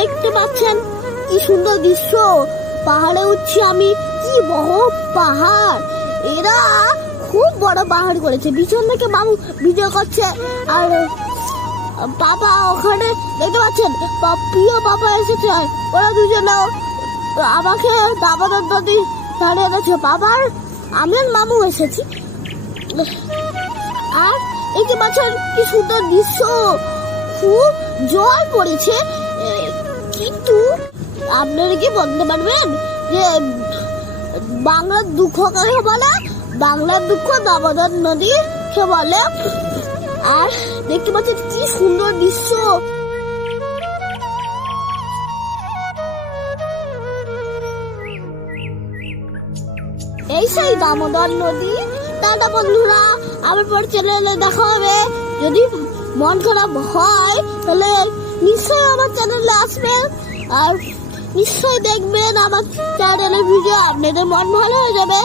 দেখতে পাচ্ছেন কি সুন্দর দৃশ্য। পাহাড়ে উঠছি আমি, কি বড় পাহাড়। এরা খুব বড় পাহাড় করেছে। পিছন থেকে মামু ভিডিও করছে আর পাপা ওখানে দেখতে পাচ্ছেন প্রিয় পাপা এসেছে। ওরা দুজনেও আমাকে দাবাদার দাদি দাঁড়িয়ে গেছে। বাবার আমি আর মামু এসেছি। আর দেখতে পাচ্ছেন কি সুন্দর দৃশ্য, খুব জল পড়েছে। কিন্তু আপনারা কি বলতে পারবেন যে বাংলার দুঃখ কাকে বলে? বাংলার দুঃখ দামোদর নদী কে বলে। আর দেখতে পাচ্ছেন কি সুন্দর দৃশ্য। এই সেই দামোদর নদী। টাটা বন্ধুরা, আবার পর চ্যানেলে দেখা হবে। যদি মন খারাপ হয় তাহলে নিশ্চয়ই আমার চ্যানেলে আসবেন আর নিশ্চয়ই দেখবেন আমার চ্যানেলের ভিডিও। আপনাদের মন ভালো হয়ে যাবে।